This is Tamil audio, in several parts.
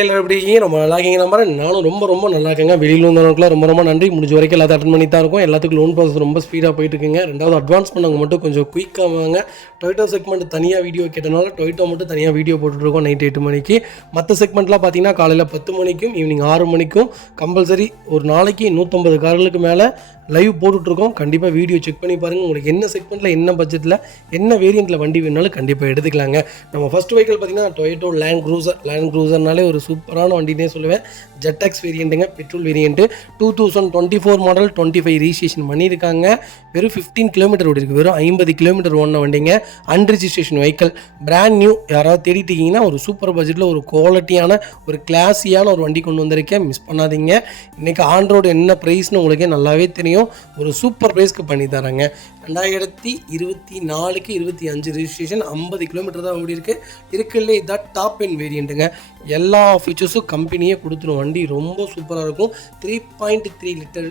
மக்கள் எல்லாரும் எப்படி இருக்கீங்க? ரொம்ப நல்லா இருக்கீங்க நம்புறேன். நானும் ரொம்ப நல்லா இருக்கேங்க. வெளியில் வந்தவங்களுக்குலாம் ரொம்ப நன்றி. முடிஞ்ச வரைக்கும் எல்லாத்தையும் அட்டன் பண்ணி தான் இருக்கும். எல்லாத்துக்கும் லோன் ப்ராசஸ் ரொம்ப ஸ்பீடாக போயிட்டு இருக்குங்க. ரெண்டாவது அட்வான்ஸ் பண்ணவங்க மட்டும் கொஞ்சம் குயிக்காக வாங்க. டொயோட்டோ செக்மெண்ட் தனியாக வீடியோ கேட்டனால டொயோட்டோ மட்டும் தனியாக வீடியோ போட்டுட்ருக்கோம் நைட் 8 மணிக்கு. மற்ற செக்மெண்ட்லாம் பார்த்தீங்கன்னா காலையில் 10 மணிக்கும் ஈவினிங் 6 மணிக்கும் கம்பல்சரி ஒரு நாளைக்கு 150 கார்களுக்கு மேலே லைவ் போட்டுட்ருக்கோம். கண்டிப்பாக வீடியோ செக் பண்ணி பாருங்கள். உங்களுக்கு என்ன செக்மெண்ட்டில் என்ன பட்ஜெட்டில் என்ன வேரியண்ட்டில் வண்டி வேணாலும் கண்டிப்பாக எடுத்துக்கலாங்க. நம்ம ஃபஸ்ட் வெஹிக்கிள் பார்த்தீங்கன்னா டொயோட்டோ லேண்ட் க்ரூசர்னாலே ஒரு சூப்பரான வண்டினே சொல்லுவேன். ஜெட்எக்ஸ் வேரியண்ட்டுங்க, பெட்ரோல் வேரியண்ட்டு. 2024 மாடல் 25 ரிஜிஸ்ட்ரேஷன் பண்ணியிருக்காங்க. வெறும் 15 கிலோமீட்டர் ஓடி இருக்குது. வெறும் 50 கிலோமீட்டர் ஓடின வண்டிங்க. அன்ரிஜிஸ்ட்ரேஷன் வெஹிக்கிள், பிராண்ட் நியூ. யாராவது தேடிட்டு இருக்கீங்கன்னா ஒரு சூப்பர் பட்ஜெட்டில் ஒரு குவாலிட்டியான ஒரு கிளாஸியான ஒரு வண்டி கொண்டு வந்திருக்கேன். மிஸ் பண்ணாதீங்க. இன்றைக்கி ஆன் ரோடு என்ன ப்ரைஸ்னு உங்களுக்கே நல்லாவே தெரியும். ஒரு சூப்பர் ப்ரைஸ்க்கு பண்ணி தராங்க. 2024க்கு 25 ரிஜிஸ்ட்ரேஷன், 50 கிலோமீட்டர் தான் ஓடி இருக்குது. இருக்குல்லே இதான் டாப் எண்ட் வேரியண்ட்டுங்க. எல்லா ஃபீச்சர்ஸும் கம்பெனியே கொடுத்துரும். வண்டி ரொம்ப சூப்பராக இருக்கும். 3.3 லிட்டர்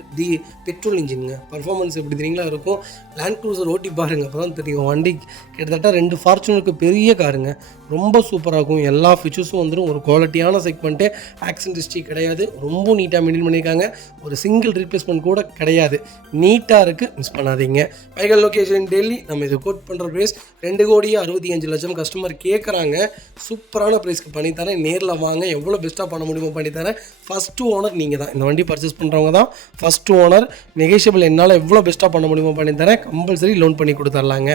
பெட்ரோல் இன்ஜினுங்க. பர்ஃபார்மன்ஸ் எப்படி தெரியுங்களா இருக்கும். லேண்ட் க்ரூசர் ஓட்டி பாருங்கள், அப்போ தான் தெரியும். வண்டி கிட்டத்தட்ட 2 ஃபார்ச்சுனருக்கு பெரிய காருங்க. ரொம்ப சூப்பராக இருக்கும். எல்லா ஃபீச்சர்ஸும் வந்துடும். ஒரு குவாலிட்டியான செக்மெண்ட்டு. ஆக்சிடென்ட் ஹிஸ்ட்ரி கிடையாது. ரொம்ப நீட்டாக மெயின்டைன் பண்ணியிருக்காங்க. ஒரு சிங்கிள் ரீப்ளேஸ்மெண்ட் கூட கிடையாது. நீட்டாக இருக்குது. மிஸ் பண்ணாதீங்க. Vehicle location Delhi. நம்ம இது கோட் பண்ணுற ப்ரைஸ் 2,65,00,000 கஸ்டமர் கேட்குறாங்க. சூப்பரான ப்ரைஸ்க்கு பண்ணித்தரேன். நேரில் வாங்க. எவ்வளோ பெஸ்ட்டாக பண்ண முடியுமோ பண்ணித்தரேன். ஃபஸ்ட்டு ஓனர் நீங்கள் தான். இந்த வண்டி பர்ச்சேஸ் பண்ணுறவங்க தான் ஃபஸ்ட்டு ஓனர். நெகோஷியபிள் என்னால் எவ்வளோ பெஸ்ட்டாக பண்ண முடியுமோ பண்ணித்தரேன். கம்பல்சரி லோன் பண்ணி கொடுத்துர்லாங்க.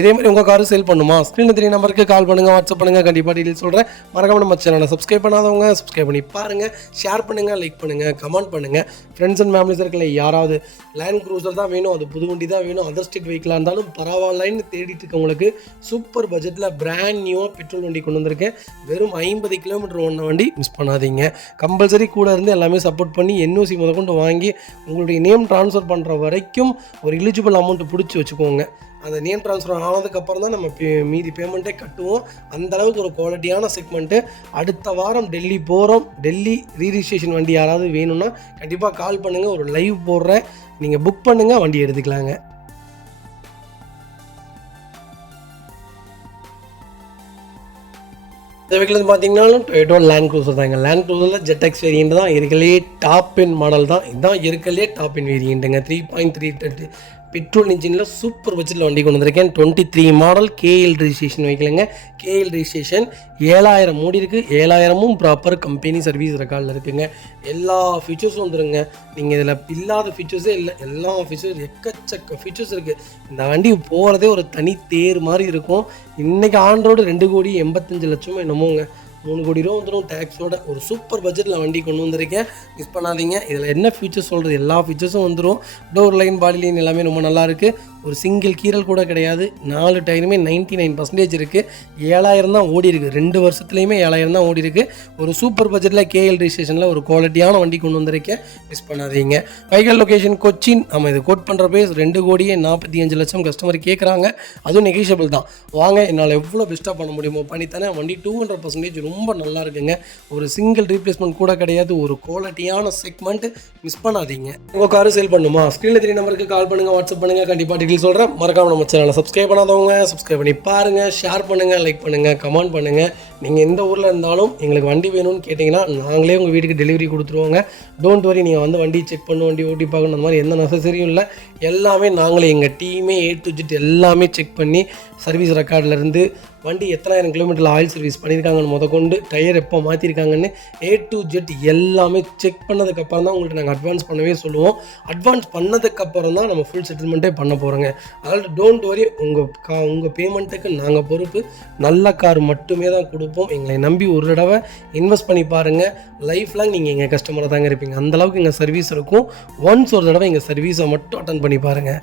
இதே மாதிரி உங்கள் காரு சேல் பண்ணுமா? ஸ்க்ரீனில் 3 நம்பருக்கு கால் பண்ணுங்கள், வாட்ஸ்அப் பண்ணுங்கள். கண்டிப்பாக டீட்டெயில் சொல்கிறேன். மறக்காம நம்ம சேனலை சப்ஸ்கிரைப் பண்ணாதவங்க சப்ஸ்கிரைப் பண்ணி பாருங்கள். ஷேர் பண்ணுங்கள், லைக் பண்ணுங்கள், கமெண்ட் பண்ணுங்கள். ஃப்ரெண்ட்ஸ் அண்ட் ஃபேமிலி சர்க்கிளில் யாராவது லேண்ட் க்ரூசர் தான் வேணும், அது புது வண்டி தான் வேணும், அதர் ஸ்டேட் வெஹிக்கிளாக இருந்தாலும் பரவாயில்லன்னு தேடிட்டு இருக்கவங்களுக்கு சூப்பர் பட்ஜெட்டில் பிராண்ட் நியூவாக பெட்ரோல் வண்டி கொண்டு வந்திருக்கேன். வெறும் 50 கிலோமீட்டர் ஓடின வண்டி. மிஸ் பண்ணாதீங்க. கம்பல்சரி கூட இருந்து எல்லாமே சப்போர்ட் பண்ணி என்ஓசி முதற்கொண்டு வாங்கி உங்களுடைய நேம் ட்ரான்ஸ்ஃபர் பண்ணுற வரைக்கும் ஒரு எலிஜிபிள் அமௌண்ட்டு பிடிச்சி வச்சுக்கோங்க. அந்த நேம் ட்ரான்ஸ்ஃபர் ஆனதுக்கப்புறம் தான் நம்ம மீதி பேமெண்ட்டே கட்டுவோம். அந்தளவுக்கு ஒரு குவாலிட்டியான செக்மெண்ட்டு. அடுத்த வாரம் டெல்லி போகிறோம். டெல்லி ரீரிஜிஸ்ட்ரேஷன் வண்டி யாராவது வேணும்னா கண்டிப்பாக கால் பண்ணுங்கள். ஒரு லைவ் போடுறேன், நீங்கள் புக் பண்ணுங்கள், வண்டி எடுத்துக்கலாங்க. இந்த வெஹிக்கிள் பார்த்தீங்கன்னாலும் டொயோட்டோ லேண்ட் க்ரூசர் தாங்க. லேண்ட் க்ரூசரில் ஜெட்எக்ஸ் வேரியண்ட் தான் இருக்கலே டாப் எண்ட் மாடல் தான். இதுதான் இருக்கலே டாப் எண்ட் வேரியண்ட்டுங்க. 3.3 பெட்ரோல் இன்ஜினில் சூப்பர் பட்ஜெட்டில் வண்டி கொண்டு வந்திருக்கேன். 23 மாடல் கேஎல் ரிஜிஸ்ட்ரேஷன் வைக்கலங்க. கேஎல் ரிஜிஸ்ட்ரேஷன் 7000 மூடி இருக்குது. 7000ம் ப்ராப்பர் கம்பெனி சர்வீஸ் ரெக்கார்டில் இருக்குங்க. எல்லா ஃபீச்சர்ஸும் வந்துடுங்க. நீங்கள் இதில் இல்லாத ஃபீச்சர்ஸே இல்லை. எல்லா ஃபீச்சர்ஸ் எக்கச்சக்க ஃபீச்சர்ஸ் இருக்குது. இந்த வண்டி போகிறதே ஒரு தனி தேர் மாதிரி இருக்கும். இன்றைக்கி ஆன் ரோடு 2,85,00,000 என்னமோங்க. 3 கோடி ரூபா வந்துடும் டேக்ஸோட. ஒரு சூப்பர் பட்ஜெட்டில் வண்டி கொண்டு வந்திருக்கேன். மிஸ் பண்ணாதீங்க. இதில் என்ன ஃபீச்சர்ஸ் சொல்கிறது, எல்லா ஃபீச்சர்ஸும் வந்துடும். டோர் லைன், பாடி லைன் எல்லாமே ரொம்ப நல்லாயிருக்கு. ஒரு சிங்கிள் கீரல் கூட கிடையாது. 4 டயருமே 99% இருக்குது. 7000 தான் ஓடி இருக்குது. 2 வருஷத்துலேயுமே 7000 தான் ஓடி இருக்குது. ஒரு சூப்பர் பட்ஜெட்டில் கேஎல் ரிஜிஸ்ட்ரேஷனில் ஒரு குவாலிட்டியான வண்டி கொண்டு வந்திருக்கேன். மிஸ் பண்ணாதீங்க. Vehicle location Cochin. நம்ம இது கோட் பண்ணுற ப்ரைஸ் 2,45,00,000 கஸ்டமர் கேட்குறாங்க. அதுவும் நெகோஷியபிள் தான். வாங்க, என்னால் எவ்வளோ பெஸ்ட்டாக பண்ண முடியுமோ பண்ணித்தானே. வண்டி 200% ரொம்ப நல்லா இருக்குங்க. ஒரு சிங்கிள் ரீப்ளேஸ்மெண்ட் கூட கிடையாது. ஒரு குவாலிட்டியான செக்மெண்ட். மிஸ் பண்ணாதீங்க. உங்கள் காரு சேல் பண்ணுமா? ஸ்க்ரீனில் 3 நம்பருக்கு கால் பண்ணுங்கள், வாட்ஸ்அப் பண்ணுங்கள். கண்டிப்பாக டீட்டெயில் சொல்கிறேன். மறக்காம நம்ம சேனலை சப்ஸ்கிரைப் பண்ணாதவங்க சப்ஸ்கிரைப் பண்ணி பாருங்கள். ஷேர் பண்ணுங்கள், லைக் பண்ணுங்கள், கமெண்ட் பண்ணுங்கள். நீங்கள் எந்த ஊரில் இருந்தாலும் எங்களுக்கு வண்டி வேணும்னு கேட்டிங்கன்னா நாங்களே உங்கள் வீட்டுக்கு டெலிவரி கொடுத்துருவோங்க. Don't worry. நீங்கள் வந்து வண்டி செக் பண்ணணும், வண்டி ஓட்டி பார்க்கணும், அந்த மாதிரி எந்த நெசசரியும் இல்லை. எல்லாமே நாங்களே, எங்கள் டீமே A to Z எல்லாமே செக் பண்ணி சர்வீஸ் ரெக்கார்ட்லேருந்து வண்டி எத்தனாயிரம் கிலோமீட்டரில் ஆயில் சர்வீஸ் பண்ணியிருக்காங்கன்னு முதற்கொண்டு டயர் எப்போ மாற்றிருக்காங்கன்னு A to Z எல்லாமே செக் பண்ணதுக்கப்புறம் தான் உங்கள்கிட்ட நாங்கள் அட்வான்ஸ் பண்ணவே சொல்லுவோம். அட்வான்ஸ் பண்ணதுக்கப்புறம் தான் நம்ம ஃபுல் செட்டில்மெண்ட்டே பண்ண போகிறோங்க. அதனால் டோன்ட் வரி. உங்கள் பேமெண்ட்டுக்கு நாங்கள் பொறுப்பு. நல்ல கார் மட்டுமே தான் கொடுப்போம். எங்களை நம்பி ஒரு தடவை இன்வெஸ்ட் பண்ணி பாருங்கள். லைஃப் லாங் நீங்கள் எங்கள் கஸ்டமராக தாங்க இருப்பீங்க. அந்தளவுக்கு எங்கள் சர்வீஸ் இருக்கும். ஒன்ஸ் ஒரு தடவை எங்கள் சர்வீஸை மட்டும் அட்டன் பண்ணி பாருங்கள்.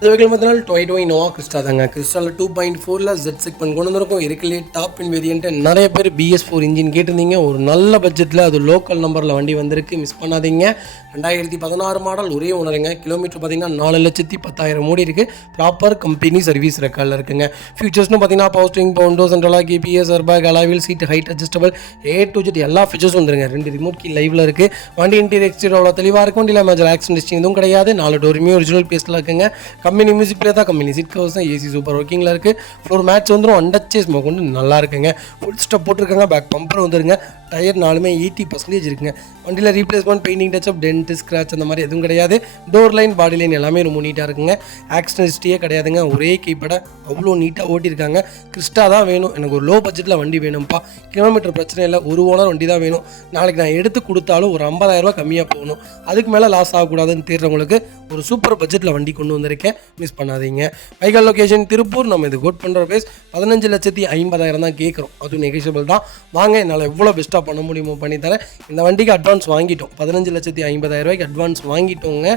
இந்த வெஹிக்கிள் பார்த்தீங்கன்னா டொயோட்டோ இனோவா கிறிஸ்டா தாங்க. கிறிஸ்டாவில் 2.4 ஜெட் செக்மெண்ட் கொண்டு வந்திருக்கும். இருக்கலே டாப் இன் வேரியண்ட்டு. நிறைய பேர் BS4 இன்ஜின் கேட்டிருந்தீங்க. ஒரு நல்ல பட்ஜெட்டில் அது லோக்கல் நம்பரில் வண்டி வந்திருக்கு. மிஸ் பண்ணாதீங்க. 2016 மாடல், ஒரே ஓனருங்க. கிலோமீட்டர் பார்த்தீங்கன்னா 4,10,000 மூடி இருக்குது. ப்ராப்பர் கம்பெனி சர்வீஸ் ரெக்கார்டில் இருக்குங்க. ஃபியூச்சர்ஸ்னு பார்த்தீங்கன்னா பவர் ஸ்டீரிங், பவுண்டோ, central lock, GPS, airbag, alloy wheel seat, height adjustable, A to Z எல்லா ஃபீச்சர்ஸும் வந்துருங்க. 2 ரிமோட் கீ லைவில் இருக்குது. வண்டி இன்டீரியர் எக்ஸ்டீரியர் அவ்வளோ தெளிவாக இருக்கும். வண்டியில் மேஜர் ஆக்சிடென்ட் ஹிஸ்ட்ரி எதுவும் கிடையாது. 4 டோருமே ஒரிஜினல் பேஸில் இருக்குங்க. கம்பெனி மியூசிக் பிளே தான், கம்பெனி சீட் கவர்ஸ் தான், ஏசி சூப்பர் ஒர்க்கிங்கில் இருக்குது. ஃப்ளோர் மேட்ச் வந்துடும், அண்டச்சேஸ் கொண்டு நல்லா இருக்குங்க. ஃபுல் ஸ்டெப் போட்டிருக்காங்க, பேக் பம்பர் வந்துருங்க. டயர் 80% இருக்குங்க. வண்டியில் replacement, painting touch up, dent, scratch அந்த மாதிரி எதுவும் கிடையாது. டோர் லைன், பாடி லைன் எல்லாமே ரொம்ப நீட்டாக இருக்குங்க. ஆக்சிடென்ட் ஹிஸ்ட்ரியே கிடையாதுங்க. ஒரே கைப்பட அவ்வளோ நீட்டாக ஓட்டியிருக்காங்க. கிறிஸ்டா தான் வேணும், எனக்கு ஒரு லோ பட்ஜெட்டில் வண்டி வேணும்ப்பா, கிலோமீட்டர் பிரச்சனை இல்லை, ஒரு ஓனர் வண்டி தான் வேணும், நாளைக்கு நான் எடுத்து கொடுத்தாலும் ஒரு 50,000 கம்மியாக போகணும், அதுக்கு மேலே லாஸ் ஆகக்கூடாதுன்னு தேடுறவங்களுக்கு ஒரு சூப்பர் பட்ஜெட்டில் வண்டி கொண்டு வந்திருக்கேன், மிஸ் பண்ணாதீங்க. வைக்கல் லொக்கேஷன் திருப்பூர். நம்ம இது கோட் பண்ணுற பேஸ் 15,50,000 தான் கேட்குறோம், அதுவும் நெகோஷியபிள் தான். வாங்க, என்னால் எவ்வளோ பெஸ்ட்டாக பண்ண முடியுமோ பண்ணித்தரேன். இந்த வண்டிக்கு அட்வான்ஸ் வாங்கிட்டோம், 15,50,000 அட்வான்ஸ் வாங்கிட்டோங்க.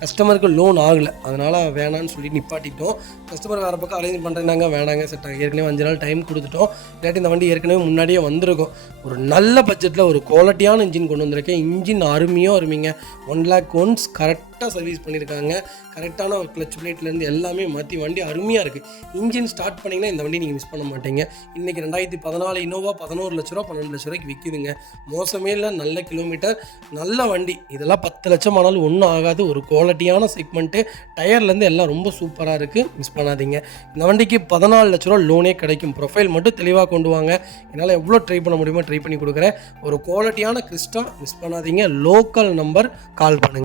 கஸ்டமருக்கு லோன் ஆகலை, அதனால் வேணான்னு சொல்லி நிப்பாட்டிட்டோம். கஸ்டமர் வேறு பக்கம் அரேஞ்ச் பண்ணுறேன்னாங்க, வேணாங்க செட் ஆகும், ஏற்கனவே 5 நாள் டைம் கொடுத்துட்டோம், இல்லாட்டி இந்த வண்டி ஏற்கனவே முன்னாடியே வந்திருக்கும். ஒரு நல்ல பட்ஜெட்டில் ஒரு குவாலிட்டியான இன்ஜின் கொண்டு வந்திருக்கேன். இன்ஜின் அருமைங்க. 1 lakh ஒன்ஸ் கரெக்டாக சர்வீஸ் பண்ணியிருக்காங்க. கரெக்டான கிளச் பிளேட்லேருந்து எல்லாமே மாற்றி வண்டி அருமையாக இருக்குது. இன்ஜின் ஸ்டார்ட் பண்ணிங்கன்னா இந்த வண்டி நீங்கள் மிஸ் பண்ண மாட்டீங்க. இன்றைக்கி 2014 இனோவா 11 லட்ச ரூபா 12 லட்ச ரூபாய்க்கு விற்கிதுங்க. மோசமே இல்லை, நல்ல கிலோமீட்டர், நல்ல வண்டி. இதெல்லாம் 10 லட்சம் ஆனாலும் ஒன்றும் ஆகாது. ஒரு குவாலிட்டியான செக்மெண்ட்டு, டயர்லேருந்து எல்லாம் ரொம்ப சூப்பராக இருக்குது, மிஸ் பண்ணாதீங்க. இந்த வண்டிக்கு 14 லட்ச ரூபா லோனே கிடைக்கும். ப்ரொஃபைல் மட்டும் தெளிவாக கொண்டு வாங்க, என்னால் எவ்வளோ ட்ரை பண்ண முடியுமோ ட்ரை பண்ணி கொடுக்குறேன். ஒரு குவாலிட்டியான கிறிஸ்டா, மிஸ் பண்ணாதீங்க. லோக்கல் நம்பர் கால் பண்ணுங்கள்.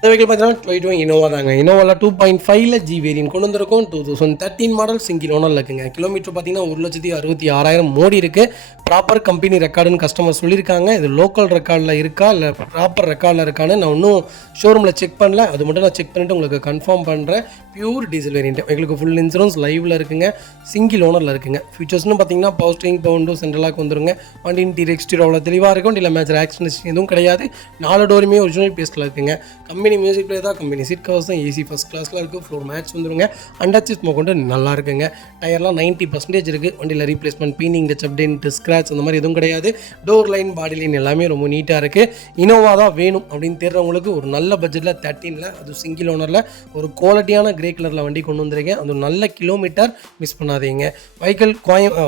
இந்த வெஹிக்கிள் பார்த்தீங்கன்னா 2020 இனோவா தாங்க. இனோவாவில் 2.5ல ஜி வேரியன்ட் கொண்டு வந்திருக்கும். 2013 மாடல், சிங்கிள் ஓனரில் இருக்குங்க. கிலோமீட்டர் பார்த்தீங்கன்னா 1,66,000 மோடி இருக்குது. ப்ராப்பர் கம்பெனி ரெக்கார்டுன்னு கஸ்டமர் சொல்லியிருக்காங்க. இது லோக்கல் ரெக்கார்டில் இருக்கா இல்லை ப்ராப்பர் ரெக்கார்டில் இருக்கான்னு நான் இன்னும் ஷோரூமில் செக் பண்ணல, அது மட்டும் நான் செக் பண்ணிவிட்டு உங்களுக்கு கன்ஃபார்ம் பண்ணுறேன். பியூர் டீசல் வேரியன்ட், எங்களுக்கு ஃபுல் இன்சூரன்ஸ் லைவில் இருக்குங்க. சிங்கிள் ஓனரில் இருக்குங்க. ஃபியூச்சர்ஸ்னு பார்த்தீங்கன்னா பவர் ஸ்டீரிங், பவர் விண்டோ, சென்ட்ரலாக வந்துருங்க. வண்டி இன்டீரியர் எக்ஸ்டீரியர் அவ்வளோ தெளிவாக இருக்கும். இல்லை மேஜர் ஆக்சிடென்ட்ஸ் எதுவும் கிடையாது. 4 டோருமே ஒரிஜினல் பேஸ்ட்டில் இருக்குங்க. கம்பெனி மியூசிக் பிளே தான், கம்பெனி சீட் கவர்ஸ் தான், ஏசி ஃபஸ்ட் கிளாஸில் இருக்குது. ஃப்ளோர் மேட்ச் வந்துருங்க. அண்டர்ச்சிஸ் கொண்டு நல்லா இருக்குங்க. டயர்லாம் 90% இருக்குது. வண்டியில் replacement, painting touch up, dent, scratch அந்த மாதிரி எதுவும் கிடையாது. டோர் லைன், பாடி லைன் எல்லாமே ரொம்ப நீட்டாக இருக்குது. இனோவா தான் வேணும் அப்படின்னு தேடுறவங்களுக்கு ஒரு நல்ல பட்ஜெட்டில் 13ல், அது சிங்கிள் ஓனரில் ஒரு குவாலிட்டியான கிரே கலரில் வண்டி கொண்டு வந்திருக்கேன். அது நல்ல கிலோமீட்டர், மிஸ் பண்ணாதீங்க.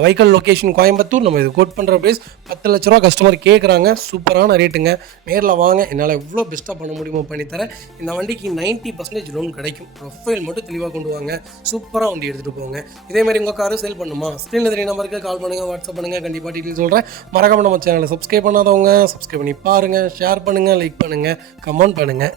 வைக்கல் லொக்கேஷன் கோயம்புத்தூர். நம்ம இது கோட் பண்ணுற பிரைஸ் 10 லட்ச ரூபா கஸ்டமர் கேட்குறாங்க. சூப்பரான ரேட்டுங்க. நேரில் வாங்க, என்னால் எவ்வளோ பெஸ்ட்டாக பண்ண முடியுமோ பண்ணித்தரேன். இந்த வண்டிக்கு 90% லோன் கிடைக்கும். ப்ரொஃபைல் மட்டும் தெளிவாக கொண்டு வாங்க, சூப்பராக வண்டி எடுத்துகிட்டு போங்க. இதேமாதிரி உங்கள் காரு சேல் பண்ணுமா, ஸ்க்ரீனில் தெரிய நம்பருக்கு கால் பண்ணுங்கள், வாட்ஸ்அப் பண்ணுங்கள், கண்டிப்பாக டீட்டெயில் சொல்கிறேன். மறக்காம நம்ம சேனலை சப்ஸ்கிரைப் பண்ணாதவங்க சப்ஸ்கிரைப் பண்ணி பாருங்கள், ஷேர் பண்ணுங்கள், லைக் பண்ணுங்கள், கமெண்ட் பண்ணுங்கள்.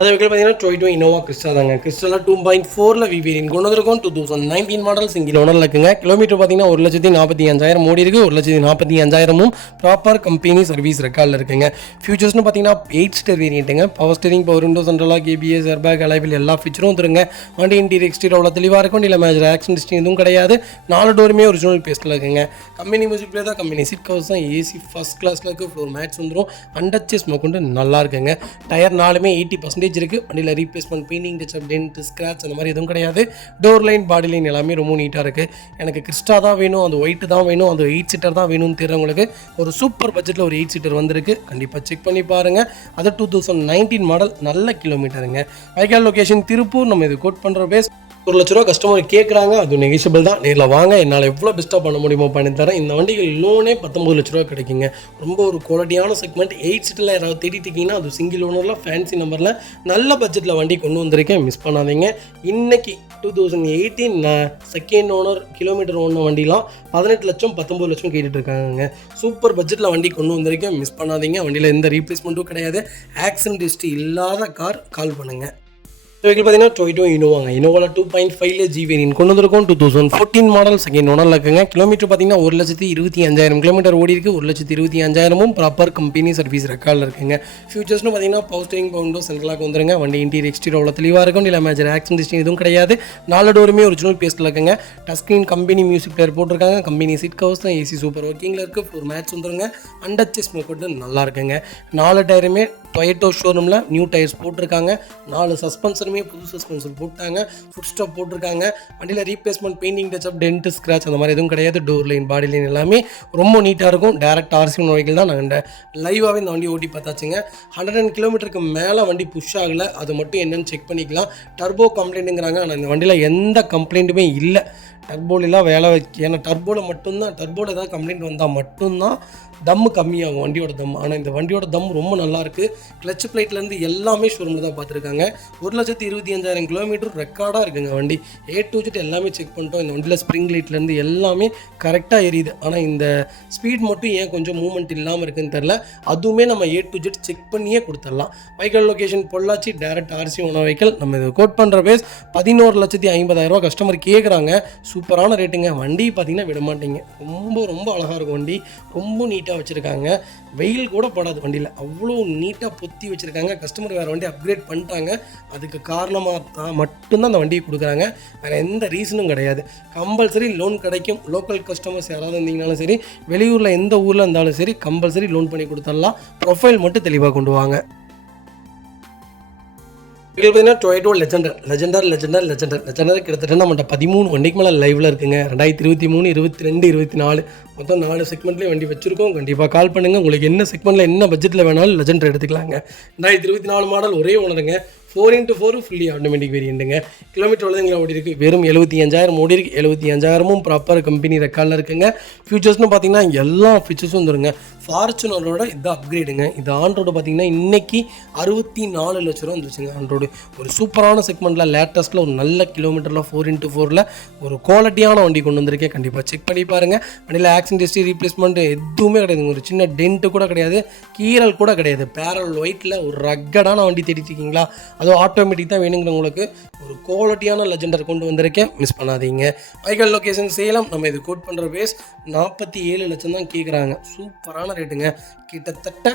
அதே வெஹிக்கிள் பார்த்தீங்கன்னா 2020 இனோவா கிறிஸ்டா தாங்க. கிறிஸ்டாவில் 2.4ல வி வேரியன்ட் கொண்டு வந்திருக்கும். 2019 மாடல், சிங்கிள் ஓனரில் இருக்குங்க. கிலோமீட்டர் பார்த்தீங்கன்னா 1,45,000 மோடி இருக்குது. 1,45,000 ப்ராப்பர் கம்பெனி சர்வீஸ் ரெக்கார்டில் இருக்குங்க. ஃபியூச்சர்ஸ்னு பார்த்தீங்கன்னா 8 ஸ்டார் வேரியன்ட்டுங்க. Power steering, power window, central lock, ABS, airbag, alloy wheel எல்லா ஃபீச்சரும் வந்துருங்க. வண்டி இன்டீரியர் எக்ஸ்டீரியர் அவ்வளோ தெளிவாக இருக்கும். இல்லை மேஜர் ஆக்சிடென்ட் ஹிஸ்ட்ரி எதுவும் கிடையாது. 4 டோருமே ஒரிஜினல் பேஸ்ட்டில் இருக்குங்க. கம்பெனி மியூசிக் பிளே தான், கம்பெனி சீட் கவர்ஸ் தான், ஏசி ஃபஸ்ட் கிளாஸில் இருக்குது. ஃப்ளோர் மேட்ச் வந்துடும். அண்டர்ச்சேஸ் கொண்டு நல்லா இருக்குங்க. டயர் 80% இருக்குது. வண்டியில் replacement, painting touch up, dent, scratch அந்த மாதிரி எதுவும் கிடையாது. டோர் லைன், பாடி லைன் எல்லாமே ரொம்ப நீட்டாக இருக்குது. எனக்கு கிறிஸ்டா தான் வேணும், அது ஒயிட்டு தான் வேணும், அது 8 சீட்டர் தான் வேணும்னு தெரிறவங்களுக்கு ஒரு சூப்பர் பட்ஜெட்டில் ஒரு 8 சீட்டர் வந்திருக்கு. கண்டிப்பாக செக் பண்ணி பாருங்கள். அது 2019 மாடல், நல்ல கிலோமீட்டருங்க. வைக்கல் லொக்கேஷன் திருப்பூர். நம்ம இது கோட் பண்ணுற பேஸ் 1 லட்ச ரூபா கஸ்டமர் கேட்குறாங்க, அது நெகிஷியபிள் தான். நேரில் வாங்க, என்னால் எவ்வளோ பெஸ்ட்டாக பண்ண முடியுமோ பண்ணி தரேன். இந்த வண்டிகள் லோனே 19 லட்ச ரூபா கிடைக்குங்க. ரொம்ப ஒரு குவாலிட்டியான செக்மெண்ட். 8 சீட்டில் யாராவது தேடிட்டு இருக்கீங்கன்னா அது சிங்கிள் ஓனரில், ஃபேன்சி நம்பரில், நல்ல பட்ஜெட்டில் வண்டி கொண்டு வந்திருக்கேன், மிஸ் பண்ணாதீங்க. இன்னைக்கு 2018 செகண்ட் ஓனர் கிலோமீட்டர் ஓன வண்டிலாம் 18 லட்சம் 19 லட்சம் கேட்டுட்டு இருக்காங்க. சூப்பர் பட்ஜெட்டில் வண்டி கொண்டு வந்திருக்கேன், மிஸ் பண்ணாதீங்க. வண்டியில் எந்த ரீப்ளேஸ்மெண்ட்டும் கிடையாது. ஆக்சிடென்ட் ஹிஸ்ட்ரி இல்லாத கார், கால் பண்ணுங்கள். வெஹிக்கிள் பார்த்தீங்கன்னா 2020 இனோவாங்க. இனோவாவில் 2.5ல ஜி வேரியன்ட் கொண்டு வந்திருக்கும். 2014 மாடல், செகண்ட் ஓனரில் இருக்குங்க. கிலோமீட்டர் பார்த்தீங்கன்னா 1,25,000 கிலோமீட்டர் ஓடி இருக்குது. 1,25,000 ப்ராப்பர் கம்பெனி சர்வீஸ் ரெக்கார்டில் இருக்குங்க. ஃபியூச்சர்ஸ்னு பார்த்தீங்கன்னா பவர் ஸ்டீரிங், பவர் விண்டோ, சென்ட்ரலாக வந்துருங்க. வண்டி இன்டீரியர் எக்ஸ்டீரியர் அவ்வளோ தெளிவாக இருக்கும். இல்லை மேஜர் ஆக்சிடென்ட் ஹிஸ்ட்ரி எதுவும் கிடையாது. 4 டோருமே ஒரிஜினல் பேஸ்ட்டில் இருக்குங்க. Touch screen, company music player போட்டிருக்காங்க. கம்பெனி சீட் கவர்ஸ் தான், ஏசி சூப்பர் ஒர்க்கிங்கில் இருக்குது. ஃப்ளோர் மேட்ச் வந்துருங்க. அண்டர்ச்சேஸ் கொண்டு நல்லா இருக்குங்க. 4 டயருமே டொயோட்டோ ஷோரூமில் நியூ டயர்ஸ் போட்டிருக்காங்க. 4 சஸ்பென்சருமே புது சஸ்பென்சர் போட்டாங்க. ஃபுட் ஸ்டாப் போட்டிருக்காங்க. வண்டியில் replacement, painting touch up, dent, scratch அந்த மாதிரி எதுவும் கிடையாது. டோர் லைன், பாடி லைன் எல்லாமே ரொம்ப நீட்டாக இருக்கும். டேரக்ட் RC வெஹிக்கிள் தான். நாங்கள் லைவாகவே இந்த வண்டி ஓட்டி பார்த்தாச்சுங்க. 100 கிலோமீட்டருக்கு மேலே வண்டி புஷ் ஆகலை. அது மட்டும் என்னென்னு செக் பண்ணிக்கலாம். டர்போ கம்ப்ளைண்ட்டுங்கிறாங்க. ஆனால் இந்த வண்டியில் எந்த கம்ப்ளைண்ட்டுமே இல்லை. டர்போலாம் வேலை ஏன்னா டர்போவில் மட்டும்தான், டர்போவில் ஏதாவது கம்ப்ளைண்ட் வந்தால் மட்டும்தான் தம்மு கம்மியாகும் வண்டியோட தம். ஆனால் இந்த வண்டியோட தம் ரொம்ப நல்லாயிருக்கு. கிளச் பிளேட்லேருந்து எல்லாமே ஷோரூமில் தான் பார்த்துருக்காங்க. 1,25,000 கிலோமீட்டர் ரெக்கார்டாக இருக்குங்க வண்டி. A to Z எல்லாமே செக் பண்ணிட்டோம். இந்த வண்டியில் ஸ்ப்ரிங் லைட்லேருந்து எல்லாமே கரெக்டாக எரியுது. ஆனால் இந்த ஸ்பீட் மட்டும் ஏன் கொஞ்சம் மூவ்மெண்ட் இல்லாமல் இருக்குன்னு தெரில. அதுவுமே நம்ம A to Z செக் பண்ணியே கொடுத்துடலாம். Vehicle location Pollachi, direct RC own vehicle. நம்ம இது கோட் பண்ணுற பேஸ் 11,50,000 கஸ்டமர் கேட்குறாங்க. சூப்பரான ரேட்டுங்க. வண்டி பார்த்தீங்கன்னா விட மாட்டீங்க. ரொம்ப ரொம்ப அழகாக இருக்கும் வண்டி. ரொம்ப நீட்டாக வச்சுருக்காங்க. வெயில் கூட படாது வண்டியில். அவ்வளோ நீட்டாக பொத்தி வச்சுருக்காங்க. கஸ்டமர் வேறு வண்டி அப்கிரேட் பண்ணிட்டாங்க. அதுக்கு காரணமாக தான் மட்டும்தான் அந்த வண்டியை கொடுக்குறாங்க. வேறு எந்த ரீசனும் கிடையாது. கம்பல்சரி லோன் கிடைக்கும். லோக்கல் கஸ்டமர்ஸ் யாராவது இருந்தீங்கனாலும் சரி, வெளியூரில் எந்த ஊரில் இருந்தாலும் சரி, கம்பல்சரி லோன் பண்ணி கொடுத்துடலாம். ப்ரொஃபைல் மட்டும் தெளிவாக கொண்டு வாங்க. இது பார்த்தீங்கன்னா டொயோட்டோ லெஜெண்டர் கிட்டத்தட்ட நம்மகிட்ட 13 வண்டிக்கு மேலே லைவில் இருக்குங்க. 2023, 22, 24 மொத்தம் 4 செக்மெண்ட்லேயே வண்டி வச்சுருக்கோம். கண்டிப்பாக கால் பண்ணுங்கள். உங்களுக்கு என்ன செக்மெண்ட்டில் என்ன பட்ஜெட்டில் வேணாலும் லெஜெண்டர் எடுத்துக்கலாங்க. 2024 மாடல், ஒரே ஓனருங்க. 4x4 ஃபுல்லி ஆட்டோமேட்டிக் வேரியண்ட்டுங்க. கிலோமீட்டர் எவ்வளோங்களா ஓடி இருக்குது? வெறும் 75,000 ஓடி இருக்குது. 75,000 ப்ராப்பர் கம்பெனி ரெக்கார்டில் இருக்குங்க. ஃபியூச்சர்ஸ்னு பார்த்தீங்கன்னா எல்லா ஃபீச்சர்ஸும் வந்துருங்க. ஃபார்ச்சுனரோட இது அப்கிரேடுங்க. இது ஆன்ரோடு பார்த்தீங்கன்னா இன்றைக்கி 64 லட்ச ரூபா வந்துருச்சுங்க. ஆன்ரோடு ஒரு சூப்பரான செக்மெண்ட்டில், லேட்டஸ்ட்டில், ஒரு நல்ல கிலோமீட்டரில் 4x4ல் ஒரு குவாலிட்டியான வண்டி கொண்டு வந்திருக்கேன். கண்டிப்பாக செக் பண்ணி பாருங்கள். வண்டியில் ஆக்சிடென்ட் ஹிஸ்ட்ரி, ரீப்ளேஸ்மெண்ட் எதுவுமே கிடையாதுங்க. ஒரு சின்ன டென்ட்டு கூட கிடையாது, கீரல் கூட கிடையாது. பேரல் ஒயிட்டில் ஒரு ரக்கடான வண்டி தேடிட்டு இருக்கீங்களா? அதுவும் ஆட்டோமேட்டிக் தான் வேணுங்கிறவங்களுக்கு ஒரு குவாலிட்டியான லெஜெண்டர் கொண்டு வந்திருக்கேன். மிஸ் பண்ணாதீங்க. Vehicle location Salem. நம்ம இது கோட் பண்ணுற பேஸ் 47 லட்சம் தான் கேட்குறாங்க. சூப்பரான ரேட்டுங்க. கிட்டத்தட்ட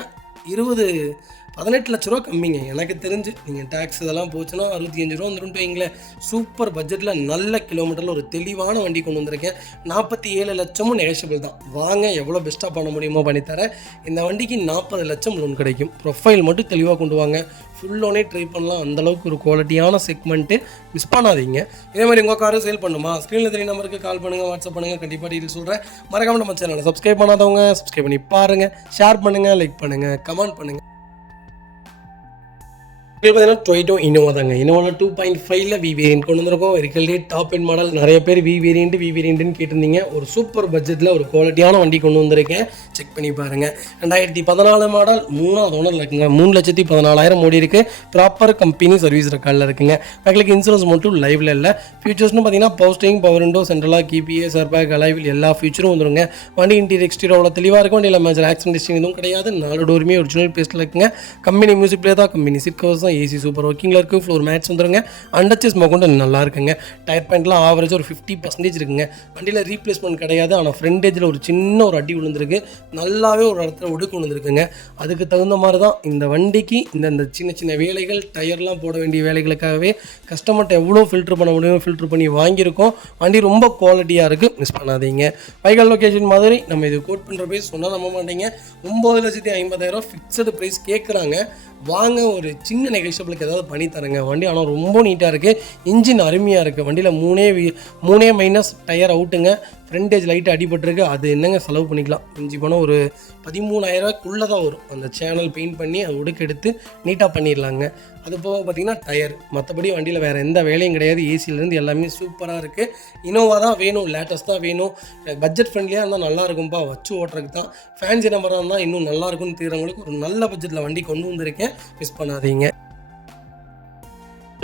18 லட்ச ரூபா கம்மிங்க எனக்கு தெரிஞ்சு. நீங்கள் டேக்ஸ் இதெல்லாம் போச்சுன்னா 65 ரூபா வந்துடும் வைங்களேன். சூப்பர் பட்ஜெட்டில் நல்ல கிலோமீட்டரில் ஒரு தெளிவான வண்டி கொண்டு வந்திருக்கேன். 47 லட்சமும் நெகஷியபிள் தான். வாங்க, எவ்வளோ பெஸ்ட்டாக பண்ண முடியுமோ பண்ணித்தரேன். இந்த வண்டிக்கு 40 லட்சம் லோன் கிடைக்கும். ப்ரொஃபைல் மட்டும் தெளிவாக கொண்டு வாங்க. ஃபுல் லோனே ட்ரை பண்ணலாம். அந்தளவுக்கு ஒரு குவாலிட்டியான செக்மெண்ட்டு. மிஸ் பண்ணாதீங்க. இதே மாதிரி உங்கள் காரும் சேல் பண்ணுமா? ஸ்க்ரீனில் தெரிய நம்பருக்கு கால் பண்ணுங்கள், வாட்ஸ்அப் பண்ணுங்கள். கண்டிப்பாக டீட்டெயில் சொல்கிறேன். மறக்காம நம்ம சேனலை சப்ஸ்கிரைப் பண்ணாதவங்க சப்ஸ்கிரைப் பண்ணி பாருங்கள். ஷேர் பண்ணுங்கள், லைக் பண்ணுங்கள், கமெண்ட் பண்ணுங்கள். பார்த்தீங்கன்னா டொயோட்டோ இனோவா தாங்க. இனோவாவில் 2.5ல் வி வேரியன்ட் கொண்டு வந்திருக்கோம். இருக்கிறதே டாப் எண்ட் மாடல். நிறைய பேர் வி வேரியண்ட்டுன்னு கேட்டிருந்தீங்க. ஒரு சூப்பர் பட்ஜெட்டில் ஒரு குவாலிட்டியான வண்டி கொண்டு வந்திருக்கேன். செக் பண்ணி பாருங்கள். 2014 மாடல், 3வது ஓனர் இருக்குங்க. 3,14,000 ஓடி இருக்குது. ப்ராப்பர் கம்பெனி சர்வீஸ் ரெக்கார்டில் இருக்குங்க. உங்களுக்கு இன்சூரன்ஸ் மட்டும் லைவில் இல்லை. ஃபியூச்சர்ஸ்னு பார்த்தீங்கன்னா power steering, power window, central lock KPA, airbag, alloy wheel எல்லா ஃபியூச்சரும் வந்துருங்க. வண்டி இன்டீரியர் எக்ஸ்டீரியர் அவ்வளோ தெளிவாக இருக்கும். வண்டியில் மேஜர் ஆக்சிடென்ட் ஹிஸ்ட்ரி எதுவும் கிடையாது. 4 டோருமே ஒரிஜினல் பேஸ்ட்டில் இருக்குங்க. கம்பெனி மியூசிக் பிளே தான். கம்பெனி சீட் கவர்ஸ் தான். AC சூப்பர் ஒர்க்கிங்கில் இருக்குது. ஃப்ளோர் மேட்ஸ் வந்துருங்க. அண்டர்ச்சஸ் மொக்கொண்டு நல்லா இருக்குங்க. டயர் பாயிண்ட்லாம் ஆவரேஜ் ஒரு 50% இருக்குங்க. வண்டியில் ரீப்ளேஸ்மெண்ட் கிடையாது. ஆனால் ஃப்ரண்டேஜில் ஒரு சின்ன ஒரு அடி விழுந்திருக்கு. நல்லாவே ஒரு இடத்துல ஒடுக்கு விழுந்துருக்குங்க. அதுக்கு தகுந்த மாதிரி தான் இந்த வண்டிக்கு இந்த சின்ன சின்ன வேலைகள், டயர்லாம் போட வேண்டிய வேலைகளுக்காகவே கஸ்டமர்கிட்ட எவ்வளோ ஃபில்ட்ரு பண்ண முடியுமோ ஃபில்ட்ரு பண்ணி வாங்கியிருக்கோம். வண்டி ரொம்ப குவாலிட்டியாக இருக்குது. மிஸ் பண்ணாதீங்க. வெஹிக்கிள் லொக்கேஷன் மாதிரி நம்ம இது கோட் பண்ணுற ப்ரைஸ் சொன்னால் நம்ப மாட்டீங்க. 9,50,000 ஃபிக்ஸடு ப்ரைஸ் கேட்குறாங்க. வாங்க, ஒரு சின்ன நெகோஷியபிளுக்கு ஏதாவது பண்ணி தரேங்க. வண்டி ஆனால் ரொம்ப நீட்டாக இருக்குது. இன்ஜின் அருமையாக இருக்குது. வண்டியில் மூணே மைனஸ் டயர் அவுட்டுங்க. ஃப்ரண்டேஜ் லைட்டு அடிபட்டிருக்கு. அது என்னங்க செலவு பண்ணிக்கலாம். இஞ்சி பணம் ஒரு 13,000 தான் வரும். அந்த சேனல் பெயிண்ட் பண்ணி அதை உடுக்கெடுத்து நீட்டாக பண்ணிடலாங்க. அது போக பார்த்திங்கன்னா டயர், மற்றபடி வண்டியில் வேறு எந்த வேலையும் கிடையாது. ஏசியிலேருந்து எல்லாமே சூப்பராக இருக்குது. இனோவா தான் வேணும், லேட்டஸ்ட்டாக வேணும், எனக்கு பட்ஜெட் ஃப்ரெண்ட்லியாக இருந்தால் நல்லாயிருக்கும்ப்பா, வச்சு ஓட்டுறதுக்கு தான், ஃபேன்சி நம்பராக இருந்தால் இன்னும் நல்லாயிருக்கும்னு தீரவங்களுக்கு ஒரு நல்ல பட்ஜெட்டில் வண்டி கொண்டு வந்திருக்கேன். மிஸ் பண்ணாதீங்க.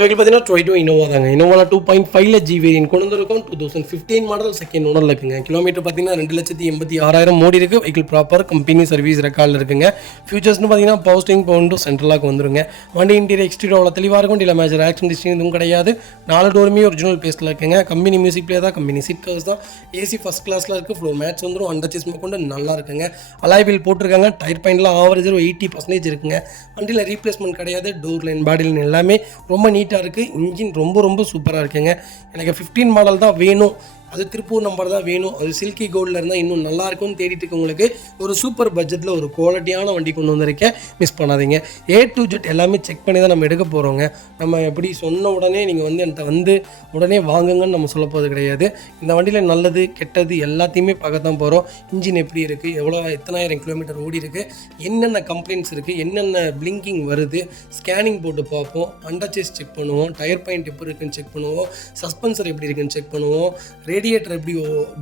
பார்த்தீங்கன்னா டொயோட்டோ இனோவா தாங்க. இனோவாவில் 2.5ல் G வேரியன்ட் கொண்டு வந்திருக்கோம். 2015 மாடல், செகண்ட் ஓனரில் இருக்குங்க. கிலோமீட்டர் பார்த்தீங்கன்னா 2,86,000 ஓடி இருக்குது. வெஹிக்கிள் ப்ராப்பர் கம்பெனி சர்வீஸ் ரெக்கார்டில் இருக்குங்க. ஃபியூச்சர்ஸ்னு பார்த்தீங்கன்னா பவர் ஸ்டீரிங், பவர் விண்டோ, சென்ட்ரலாக வந்துருங்க. வண்டி இன்டீரியர் எக்ஸ்டீரியர் அவ்வளோ தெளிவாக இருக்கும். இல்லை மேஜர் ஆக்சிடென்ட் ஹிஸ்ட்ரி எதுவும் கிடையாது. 4 டோருமே ஒரிஜினல் பேஸ்ட்டில் இருக்குங்க. கம்பெனி மியூசிக் பிளே தான். கம்பெனி சீட் கவர்ஸ் தான். AC ஃபஸ்ட் கிளாஸில் இருக்குது. ஃப்ளோர் மேட்ச் வந்துடும். அண்டர்ச்சஸ் கொண்டு நல்லா இருக்குங்க. அலாய்வில் போட்டிருக்காங்க. டயர் பாயிண்ட்லாம் ஆவரேஜ் 80% இருக்குங்க. வண்டியில் ரீப்ளேஸ்மெண்ட் கிடையாது. டோர் லைன், பாடி லைன் எல்லாமே ரொம்ப நீட்டாக இருக்குது. இன்ஜின் ரொம்ப ரொம்ப சூப்பராக இருக்குங்க. எனக்கு 15 மாடல் தான் வேணும், அது திருப்பூர் நம்பர் தான் வேணும், அது சில்கி கோல்டில் இருந்தால் இன்னும் நல்லாயிருக்கும்னு தேடிட்டு இருக்கவங்களுக்கு ஒரு சூப்பர் பட்ஜெட்டில் ஒரு குவாலிட்டியான வண்டி கொண்டு வந்திருக்கேன். மிஸ் பண்ணாதீங்க. A to Z எல்லாமே செக் பண்ணி தான் நம்ம எடுக்க போகிறோங்க. நம்ம எப்படி சொன்ன உடனே நீங்கள் வந்து என்கிட்ட வந்து உடனே வாங்குங்கன்னு நம்ம சொல்ல போகிறது கிடையாது. இந்த வண்டியில் நல்லது கெட்டது எல்லாத்தையுமே பார்க்க தான் போகிறோம். இன்ஜின் எப்படி இருக்குது, எத்தனாயிரம் கிலோமீட்டர் ஓடி இருக்குது, என்னென்ன கம்ப்ளைண்ட்ஸ் இருக்குது, என்னென்ன பிளிங்கிங் வருது, ஸ்கேனிங் போட்டு பார்ப்போம், அண்டர்சேஸ் செக் பண்ணுவோம், டயர் பாயிண்ட் எப்படி இருக்குன்னு செக் பண்ணுவோம், சஸ்பென்சர் எப்படி இருக்குன்னு செக் பண்ணுவோம், ரேடியேட்டர் எப்படி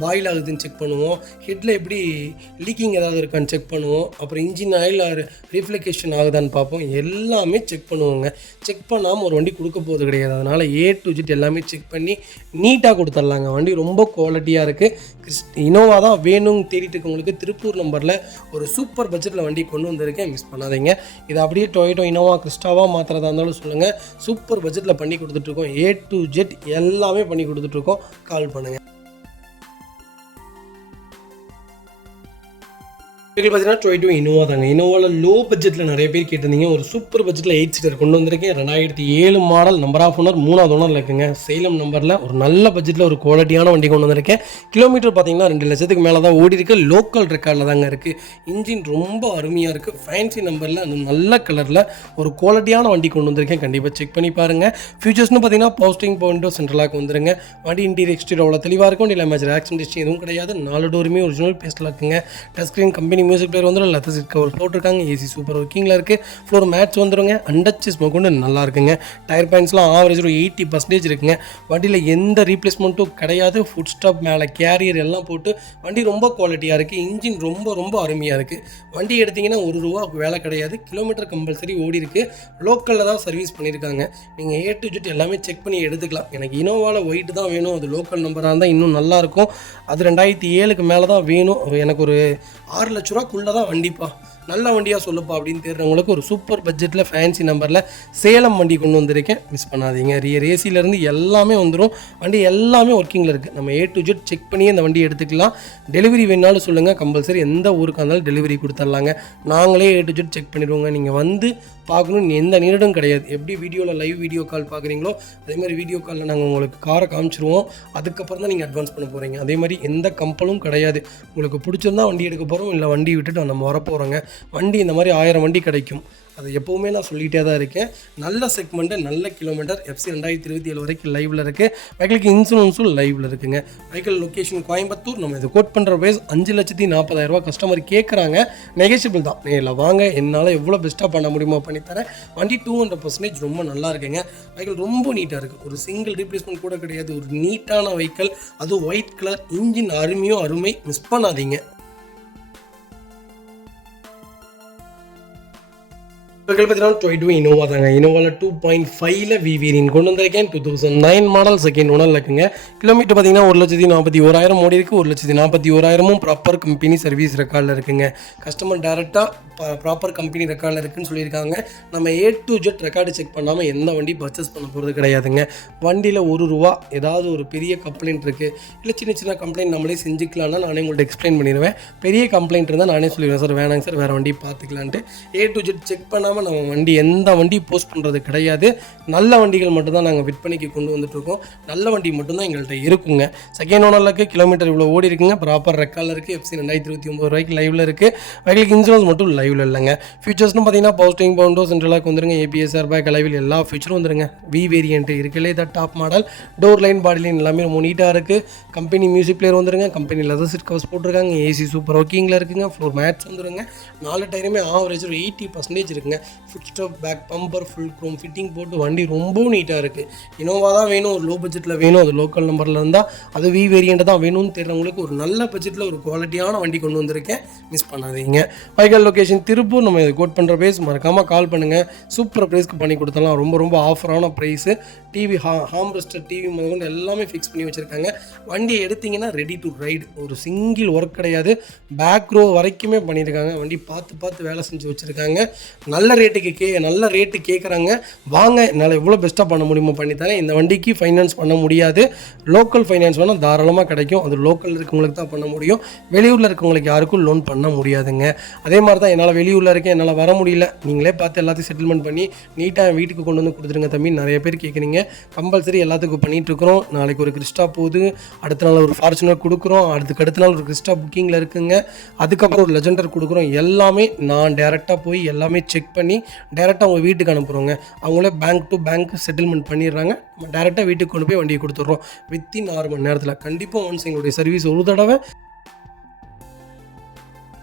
பாயில் ஆகுதுன்னு செக் பண்ணுவோம், ஹெட்டில் எப்படி லீக்கிங் ஏதாவது இருக்கான்னு செக் பண்ணுவோம், அப்புறம் இன்ஜின் ஆயில் ரீஃப்ளெக்ஷன் ஆகுதான்னு பார்ப்போம். எல்லாமே செக் பண்ணுவோங்க. செக் பண்ணாமல் ஒரு வண்டி கொடுக்க போகிறது கிடையாது. அதனால் A to Z எல்லாமே செக் பண்ணி நீட்டாக கொடுத்துர்லாங்க. வண்டி ரொம்ப குவாலிட்டியாக இருக்குது. இனோவா தான் வேணும்னு தேடிட்டு இருக்கவங்களுக்கு திருப்பூர் நம்பரில் ஒரு சூப்பர் பட்ஜெட்டில் வண்டி கொண்டு வந்திருக்கேன். மிஸ் பண்ணாதீங்க. இதை அப்படியே டொயோட்டோ இனோவா கிறிஸ்டாவாக மாற்றுறதா இருந்தாலும் சொல்லுங்கள். சூப்பர் பட்ஜெட்டில் பண்ணி கொடுத்துட்ருக்கோம். A to Z எல்லாமே பண்ணி கொடுத்துட்ருக்கோம். கால் பண்ணுங்கள். பார்த்தீங்கன்னா டொயோட்டோ இனோவா தாங்க. இனோவாவில் லோ பட்ஜெட்டில் நிறைய பேர் கேட்டிருந்தீங்க. ஒரு சூப்பர் பட்ஜெட்டில் 8 சீட்டர் கொண்டு வந்திருக்கேன். 2007 மாடல், நம்பர் ஆஃப் ஓனர் 3வது ஓனரில் இருக்குங்க. சேலம் நம்பரில் ஒரு நல்ல பட்ஜெட்டில் ஒரு குவாலிட்டியான வண்டி கொண்டு வந்திருக்கேன். கிலோமீட்டர் பார்த்தீங்கன்னா 2 லட்சத்துக்கு மேலே தான் ஓடி இருக்குது. லோக்கல் ரெக்கார்டில் தாங்க இருக்குது. இன்ஜின் ரொம்ப அருமையாக இருக்குது. ஃபேன்சி நம்பரில் அந்த நல்ல கலரில் ஒரு குவாலிட்டியான வண்டி கொண்டு வந்திருக்கேன். கண்டிப்பாக செக் பண்ணி பாருங்கள். ஃபியூச்சர்ஸ்னு பார்த்தீங்கன்னா பவர்ஸ்டீரிங் விண்டோ சென்ட்ரலாக வந்துருங்க. வண்டி இன்டீரியர் எக்ஸ்டீரியர் அவ்வளோ தெளிவாக இருக்கும். இல்லை மேஜர் ஆக்சிடென்ட் ஹிஸ்ட்ரி எதுவும் கிடையாது. 4 டோருமே ஒரிஜினல் பேஸ்ட்டில் இருக்குங்க. Touch screen company music player வந்துடும். லெதர் சீட் கவர் போட்டிருக்காங்க. ஏசி சூப்பர் ஒர்க்கிங்கில் இருக்குது. ஃப்ளோர் மேட்ச் வந்துடுங்க. அண்டர்சேஸ் கொண்டு நல்லா இருக்குங்க. டயர் பாயிண்ட்ஸ்லாம் ஆவரேஜ் ஒரு 80% இருக்குங்க. வண்டியில் எந்த ரீப்ளேஸ்மெண்ட்டும் கிடையாது. ஃபுட் ஸ்டாப் மேலே கேரியர் எல்லாம் போட்டு வண்டி ரொம்ப குவாலிட்டியாக இருக்குது. இன்ஜின் ரொம்ப ரொம்ப அருமையாக இருக்குது. வண்டி எடுத்திங்கன்னா ₹1 வேலை கிடையாது. கிலோமீட்டர் கம்பல்சரி ஓடி இருக்குது. லோக்கலில் தான் சர்வீஸ் பண்ணியிருக்காங்க. நீங்கள் A to Z எல்லாமே செக் பண்ணி எடுத்துக்கலாம். எனக்கு இனோவாவில் ஒயிட் தான் வேணும், அது லோக்கல் நம்பராக இருந்தால் இன்னும் நல்லாயிருக்கும். அது 2007க்கு மேலே தான் வேணும். எனக்கு ஒரு ₹6 லட்ச தான் வண்டிப்பா, நல்ல வண்டியாக சொல்லுப்பா அப்படின்னு தேடுறவங்களுக்கு ஒரு சூப்பர் பட்ஜெட்டில் ஃபேன்சி நம்பரில் சேலம் வண்டி கொண்டு வந்திருக்கேன். மிஸ் பண்ணாதீங்க. ரியர் ஏசியிலேருந்து எல்லாமே வந்துடும். வண்டி எல்லாமே ஒர்க்கிங்கில் இருக்குது. நம்ம A to Z செக் பண்ணி அந்த வண்டி எடுத்துக்கலாம். டெலிவரி வேணாலும் சொல்லுங்கள். கம்பல்சரி எந்த ஊருக்காக இருந்தாலும் டெலிவரி கொடுத்துர்லாங்க. நாங்களே A to Z செக் பண்ணிடுவோங்க. நீங்கள் வந்து பார்க்கணுன்னு எந்த நீடும் கிடையாது. எப்படி வீடியோவில் லைவ் வீடியோ கால் பார்க்குறீங்களோ அதேமாதிரி வீடியோ காலில் நாங்கள் உங்களுக்கு காரை காமிச்சிருவோம். அதுக்கப்புறம் தான் நீங்கள் அட்வான்ஸ் பண்ண போகிறீங்க. அதே மாதிரி எந்த கம்பலும் கிடையாது. உங்களுக்கு பிடிச்சிருந்தா வண்டி எடுக்க போகிறோம், இல்லை வண்டி விட்டுட்டு நம்ம வரப்போகிறோங்க. வண்டி இந்த மாதிரி 1000 வண்டி கிடைக்கும். அது எப்போவுமே நான் சொல்லிகிட்டே தான் இருக்கேன். நல்ல செக்மெண்ட்டு, நல்ல கிலோமீட்டர். FC 2027 வரைக்கும் லைவில் இருக்குது. வெஹிக்கிளுக்கு இன்சூரன்ஸும் லைவில் இருக்குங்க. Vehicle location Coimbatore. நம்ம இது கோட் பண்ணுற ப்ரைஸ் 5,40,000 கஸ்டமர் கேட்குறாங்க. நெகோஷியபிள் தான். நேரில் வாங்க, என்னால் எவ்வளோ பெஸ்ட்டாக பண்ண முடியுமோ பண்ணித்தரேன். வண்டி 200% ரொம்ப நல்லா இருக்குங்க. வெஹிக்கிள் ரொம்ப நீட்டாக இருக்குது. ஒரு சிங்கிள் ரீப்ளேஸ்மெண்ட் கூட கிடையாது. ஒரு நீட்டான வெஹிக்கிள், அதுவும் ஒயிட் கலர். இன்ஜின் அருமையும் அருமை. மிஸ் பண்ணாதீங்க. பார்த்தீங்கன்னா டொயோட்டோ இனோவா தாங்க. இனோவாவில் 2.5ல் V வேரியன்ட் கொண்டு வந்திருக்கேன். 2009 மாடல், செகண்ட் ஓனரில் இருக்குங்க. கிலோமீட்டர் பார்த்தீங்கன்னா 1,41,000 ஓடி இருக்குது. 1,41,000 ப்ராப்பர் கம்பெனி சர்வீஸ் ரெக்கார்டில் இருக்குங்க. கஸ்டமர் டேரெக்டாக ப்ராப்பர் கம்பெனி ரெக்கார்டில் இருக்குதுன்னு சொல்லியிருக்காங்க. நம்ம A to Z record check பண்ணாமல் எந்த வண்டி பர்ச்சேஸ் பண்ண போகிறது கிடையாதுங்க. வண்டியில் ₹1 ஏதாவது ஒரு பெரிய கம்ப்ளைண்ட் இருக்குது, இல்லை சின்ன சின்ன கம்ப்ளைண்ட் நம்மளே செஞ்சுக்கலான்னா நானே உங்கள்கிட்ட எக்ஸ்பிளைன் பண்ணிடுவேன். பெரிய கம்ப்ளைண்ட் இருந்தால் நானே சொல்லிடுவேன், சார் வேணாங்க சார், வேறு வண்டி பார்த்துக்கலான்ட்டு. A to Z செக் பண்ணாமல் நம்ம வண்டி எந்த வண்டி போஸ்ட் பண்ணுறது கிடையாது. நல்ல வண்டிகள் மட்டும்தான் நாங்கள் விற்பனைக்கு கொண்டு வந்துட்டுருக்கோம். நல்ல வண்டி மட்டும்தான் எங்கள்கிட்ட இருக்குங்க. செகண்ட் ஓனரில் இருக்குது. கிலோமீட்டர் இவ்வளோ ஓடி இருக்குங்க. ப்ராப்பர் ரெக்கார்டில் இருக்குது. FC 2029 வரைக்கும் லைவில் இருக்குது. வெஹிக்கிளுக்கு இன்சூரன்ஸ் மட்டும் லைவில் இல்லைங்க. ஃபீச்சர்ஸ்னு பார்த்தீங்கன்னா பவர்ஸ்டீரிங் விண்டோ சென்ட்ரலாக வந்துருங்க. ABS ஏர்பேக் அலைவில் எல்லா ஃபீச்சரும் வந்துருங்க. V வேரியன்ட் இருக்குல்ல, இதான் டாப் மாடல். டோர் லைன், பாடி லைன் எல்லாமே ரொம்ப நீட்டாக இருக்குது. கம்பெனி மியூசிக் பிளேயர் வந்துருங்க. கம்பெனி லெதர் சீட் கவர்ஸ் போட்டிருக்காங்க. ஏசி சூப்பர் ஒர்க்கிங்கில் இருக்குங்க. ஃப்ளோர் மேட்ச் வந்துருங்க. 4 டயருமே ஆவரேஜ் ஒரு 80% இருக்குங்க. Foot step, back bumper, full chrome fitting போட்டு வண்டி ரொம்பவும் நீட்டாக இருக்குது. இனோவா தான் வேணும், ஒரு லோ பட்ஜெட்டில் வேணும், அது லோக்கல் நம்பரில் இருந்தால் அது V வேரியண்ட் தான் வேணும்னு தெரிறவங்களுக்கு ஒரு நல்ல பட்ஜெட்டில் ஒரு குவாலிட்டியான வண்டி கொண்டு வந்திருக்கேன். மிஸ் பண்ணாதீங்க. Vehicle location Tiruppur. நம்ம இது கோட் பண்ணுற ப்ரைஸ் மறக்காமல் கால் பண்ணுங்கள். சூப்பர் ப்ரைஸ்க்கு பண்ணி கொடுத்தலாம். ரொம்ப ரொம்ப ஆஃபரான ப்ரைஸு. டிவி ஹாம்ரெஸ்டர் டிவி முதல்கொண்டு எல்லாமே ஃபிக்ஸ் பண்ணி வச்சுருக்காங்க. வண்டியை எடுத்திங்கன்னா ரெடி டு ரைடு. ஒரு சிங்கிள் ஒர்க் கிடையாது. பேக் ரோ வரைக்குமே பண்ணியிருக்காங்க. வண்டி பார்த்து பார்த்து வேலை செஞ்சு வச்சுருக்காங்க. நல்ல நல்ல ரேட்டு கேட்குறாங்க. வாங்க, என்னால் எவ்வளோ பெஸ்ட்டாக பண்ண முடியுமோ பண்ணித்தரேன். இந்த வண்டிக்கு ஃபைனான்ஸ் பண்ண முடியாது. லோக்கல் ஃபைனான்ஸ் வேணால் தாராளமாக கிடைக்கும். அது லோக்கல் இருக்கவங்களுக்கு தான் பண்ண முடியும். வெளியூரில் இருக்கவங்களுக்கு யாருக்கும் லோன் பண்ண முடியாதுங்க. அதே மாதிரி தான் என்னால் வெளியூரில் இருக்கேன், என்னால் வர முடியல, நீங்களே பார்த்து எல்லாத்தையும் செட்டில்மெண்ட் பண்ணி நீட்டாக வீட்டுக்கு கொண்டு வந்து கொடுத்துருங்க தம்பி. நிறைய பேர் கேட்குறீங்க. கம்பல்சரி எல்லாத்துக்கும் பண்ணிகிட்ருக்குறோம். நாளைக்கு ஒரு கிறிஸ்டா போகுது, அடுத்த நாள் ஒரு ஃபார்ச்சுனர் கொடுக்குறோம், அடுத்த நாள் ஒரு கிறிஸ்டா புக்கிங்கில் இருக்குங்க. அதுக்கப்புறம் ஒரு லெஜெண்டர் கொடுக்குறோம். எல்லாமே நான் டேரெக்டாக போய் எல்லாமே செக் பண்ணி டேரெக்டாக அவங்க வீட்டுக்கு அனுப்புகிறோங்க. அவங்களே பேங்க் டு பேங்க் செட்டில்மெண்ட் பண்ணிடுறாங்க. டேரெக்டாக வீட்டுக்கு கொண்டு போய் வண்டியை கொடுத்துட்றோம் வித்தின் 6 மணி நேரத்தில். கண்டிப்பாக ஒன்ஸ் எங்களுடைய சர்வீஸ் ஒரு தடவை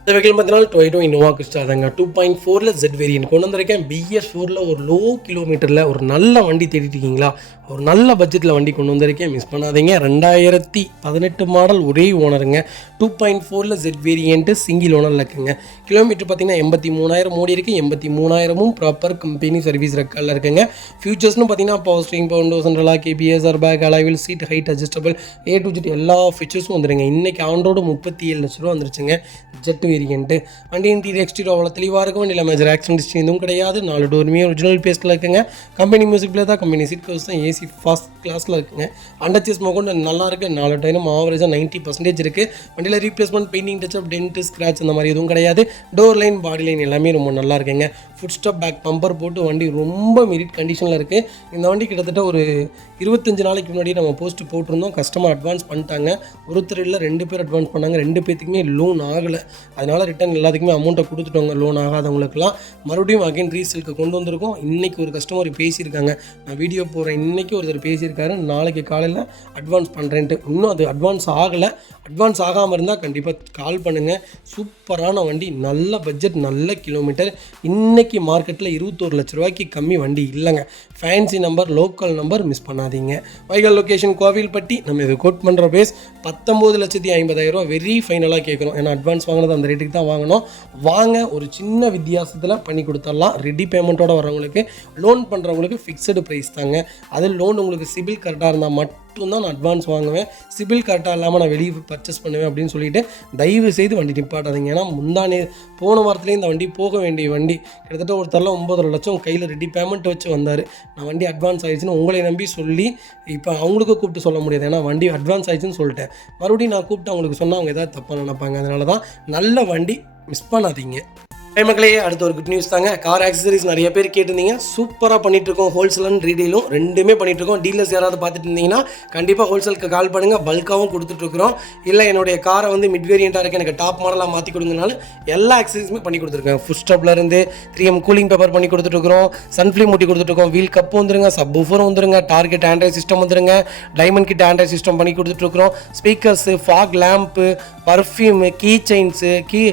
இந்த வெஹிக்கிள் பார்த்தீங்கன்னா டொயோட்டோ இனோவா கிறிஸ்டா தாங்க. 2.4 Z வேரியன்ட் கொண்டு வந்திருக்கேன். BS4 ஒரு லோ கிலோமீட்டரில் ஒரு நல்ல வண்டி தேடிட்டு இருக்கீங்களா? ஒரு நல்ல பட்ஜெட்டில் வண்டி கொண்டு வந்திருக்கேன், மிஸ் பண்ணாதீங்க. 2018 மாடல், ஒரே ஓனருங்க. 2.4 Z வேரியன்ட்டு, சிங்கிள் ஓனரில் இருக்குங்க. கிலோமீட்டர் பார்த்தீங்கன்னா 83,000 ஓடி இருக்குது. 83,000 ப்ராப்பர் கம்பெனி சர்வீஸ் ரெக்கார்டில் இருக்குங்க. ஃபியூச்சர்ஸ்னு பார்த்தீங்கன்னா power steering, power window central, KBS, airbag, alloy wheel, seat height adjustable, A to Z எல்லா ஃபீச்சர்ஸும் வந்துடுங்க. இன்றைக்கி ஆன் ரோடு 37 லட்ச ரூபா வந்துருச்சுங்க. ஜெட் வேரியன்ட்டு. வண்டி இன்டீரியர் எக்ஸ்டீரியர் அவ்வளோ தெளிவாக இருக்கும். வண்டியில் மேஜர் ஆக்சிடென்ட் எதுவும் கிடையாது. 4 டோருமே ஒரிஜினல் பேஸ்ட்டில் இருக்குங்க. கம்பெனி மியூசிக்கில் தான், கம்பெனி சீட் கவர்ஸ் தான், ஏசி ஃபர்ஸ்ட் கிளாஸில் இருக்குங்க. அண்டர்ச்சேஸ் மோகன் நல்லா இருக்குது. 4 டயரும் ஆவரேஜாக 90% இருக்குது. வண்டியில் replacement, painting, touch up, dent, scratch அந்த மாதிரி எதுவும் கிடையாது. டோர் லைன், பாடி லைன் எல்லாமே ரொம்ப நல்லா இருக்குங்க. ஃபுட் ஸ்டாப் பேக் பம்பர் போட்டு வண்டி ரொம்ப மெரிட் கண்டிஷனில் இருக்குது. இந்த வண்டி கிட்டத்தட்ட ஒரு 25 நாளைக்கு முன்னாடி நம்ம போஸ்ட்டு போட்டிருந்தோம். கஸ்டமர் அட்வான்ஸ் பண்ணிட்டாங்க. ஒருத்தர் இல்லை 2 பேர் அட்வான்ஸ் பண்ணாங்க. 2 பேர்த்துக்குமே லோன் ஆகலை. அதனால் ரிட்டன் எல்லாத்துக்குமே அமௌண்ட்டை கொடுத்துட்டோங்க. லோன் ஆகாதவங்களுக்குலாம் மறுபடியும் அகைன் ரீசேலுக்கு கொண்டு வந்திருக்கோம். இன்றைக்கி ஒரு கஸ்டமர் பேசியிருக்காங்க. நான் வீடியோ போடுறேன், இன்றைக்கி ஒருத்தர் பேசியிருக்காரு, நாளைக்கு காலையில் அட்வான்ஸ் பண்ணுறேன்ட்டு. இன்னும் அது அட்வான்ஸ் ஆகலை. அட்வான்ஸ் ஆகாமல் இருந்தால் கண்டிப்பாக கால் பண்ணுங்கள். சூப்பரான வண்டி, நல்ல பட்ஜெட், நல்ல கிலோமீட்டர். இன்றைக்கி மார்க்கெட்டில் 21 லட்ச ரூபாய்க்கு கம்மி வண்டி இல்லைங்க. Fancy number, local number, miss பண்ணாதீங்க. வைகல் லொக்கேஷன் கோவில்பட்டி. நம்ம இது கோட் பண்ணுற பேஸ் 19,50,000 வெரி ஃபைனலாக கேட்குறோம். ஏன்னா அட்வான்ஸ் வாங்கினது அந்த ரேட்டுக்கு தான் வாங்கணும். வாங்க, ஒரு சின்ன வித்தியாசத்தில் பண்ணி கொடுத்துடலாம். ரெடி பேமெண்ட்டோடு வரவங்களுக்கு, லோன் பண்ணுறவங்களுக்கு ஃபிக்ஸடு ப்ரைஸ் தாங்க. அது லோன் உங்களுக்கு சிபில் கரெக்டாக இருந்தால் மட்டும்தான் நான் அட்வான்ஸ் வாங்குவேன். சிபில் கரெக்டாக இல்லாமல் நான் வெளியே பர்ச்சேஸ் பண்ணுவேன் அப்படின்னு சொல்லிட்டு தயவு செய்து வண்டி நிப்பாட்டாதீங்க. ஏன்னா போன வாரத்துலேயே இந்த வண்டி போக வேண்டிய வண்டி கிட்டத்தட்ட ஒருத்தரில் 9 லட்சம் கையில் ரெடி பேமெண்ட் வச்சு வந்தார். நான் வண்டி அட்வான்ஸ் ஆகிடுச்சுன்னு உங்களை நம்பி சொல்லி இப்போ அவங்களுக்கு கூப்பிட்டு சொல்ல முடியாது. ஏன்னா வண்டி அட்வான்ஸ் ஆகிடுச்சுன்னு சொல்லிட்டேன். மறுபடியும் நான் கூப்பிட்டு அவங்களுக்கு சொன்னால் அவங்க ஏதாவது தப்பாக நினைப்பாங்க. அதனால தான் நல்ல வண்டி, மிஸ் பண்ணாதீங்க. மக்களே, அடுத்த ஒரு குட் நியூஸ் தாங்க. கார் ஆக்சசரிஸ் நிறைய பேர் கேட்டிருந்தீங்க. சூப்பராக பண்ணிகிட்ருக்கோம். ஹோல்சேல் அண்ட் ரீடெயிலும் ரெண்டுமே பண்ணிகிட்ருக்கோம். டீலர்ஸ் யாராவது பார்த்துட்டு இருந்தீங்கன்னா கண்டிப்பாக ஹோல்சேலுக்கு கால் பண்ணுங்கள். பல்காகவும் கொடுத்துட்ருக்குறோம். இல்லை என்னுடைய காரை வந்து மிட் வேரியண்ட்டாக இருக்குது, எனக்கு டாப் மாடலாக மாற்றி கொடுங்கனாலும் எல்லா ஆக்சசரிஸுமே பண்ணி கொடுத்துருக்கேன். ஃபுட் ஸ்டாப்லேருந்து 3M கூலிங் பேப்பர் பண்ணி கொடுத்துட்ருக்குறோம். சன்ஃப்ளீம் மூட்டி கொடுத்துட்ருக்கோம். வீல் கப்பு வந்துருங்க, சப் ஊஃபர் வந்துருங்க, டார்கெட் ஆண்ட்ராய்ட் சிஸ்டம் வந்துருங்க, டைமண்ட் கிட் ஆண்ட்ராய்ட் சிஸ்டம் பண்ணி கொடுத்துட்ருக்குறோம். Speakers, fog lamp, perfume, key chains, key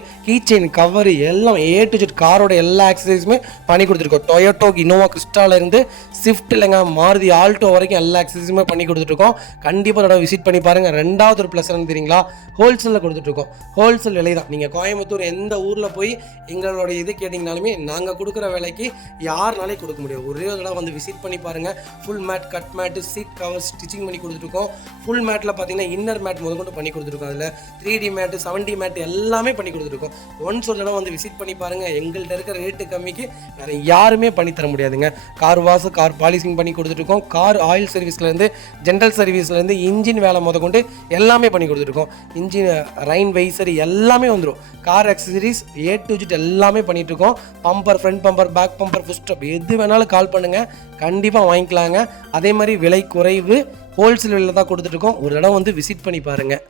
chain cover எல்லாம் A to Z காரோட எல்லா ஆக்சசரிஸுமே பண்ணி கொடுத்துருக்கோம். டொயோட்டோ இனோவா கிறிஸ்டாலேருந்து ஸ்விஃப்ட் இல்லைங்க, மாருதி ஆல்டோ வரைக்கும் எல்லா ஆக்சசரிஸுமே பண்ணி கொடுத்துட்ருக்கோம். கண்டிப்பாக அதோட விசிட் பண்ணி பாருங்கள். ரெண்டாவது ஒரு ப்ளஸ் என்னன்னு தெரியுங்களா? ஹோல்சேலில் கொடுத்துட்ருக்கோம். ஹோல்சேல் விலை தான். நீங்கள் கோயம்புத்தூர் எந்த ஊரில் போய் எங்களோட இது கேட்டிங்கனாலுமே நாங்கள் கொடுக்குற விலைக்கு யாருனாலே கொடுக்க முடியும். ஒரே தடவை வந்து விசிட் பண்ணி பாருங்கள். Full mat, cut mat, seat cover stitching பண்ணி கொடுத்துருக்கோம். ஃபுல் மேட்டில் பார்த்தீங்கன்னா இன்னர் மேட் முதற்கொண்டு பண்ணி கொடுத்துருக்கோம். அதில் 3D மேட்டு, 7D மேட்டு எல்லாமே பண்ணி கொடுத்துருக்கோம். ஒன்ஸ் ஒரு தடவை வந்து விசிட் பண்ணி பாருங்கள். எங்கள்கிட்ட இருக்கிற ரேட்டு கம்மிக்கு வேறு யாருமே பண்ணி தர முடியாதுங்க. கார் வாஷ், கார் பாலிசிங் பண்ணி கொடுத்துருக்கோம். கார் ஆயில் சர்வீஸ்லேருந்து, ஜென்ரல் சர்வீஸ்லேருந்து, இன்ஜின் வேலை முதற்கொண்டு எல்லாமே பண்ணி கொடுத்துருக்கோம். இன்ஜின் ரைன் வைசர் எல்லாமே வந்துடும். Car accessories A to Z எல்லாமே பண்ணிகிட்ருக்கோம். Bumper, front bumper, back bumper, foot step எது வேணாலும் கால் பண்ணுங்கள், கண்டிப்பாக வாங்கிக்கலாங்க. அதே மாதிரி விலை குறைவு, ஹோல்சேல் விலையில் தான் கொடுத்துட்ருக்கோம். ஒரு இடம் வந்து விசிட் பண்ணி பாருங்கள்.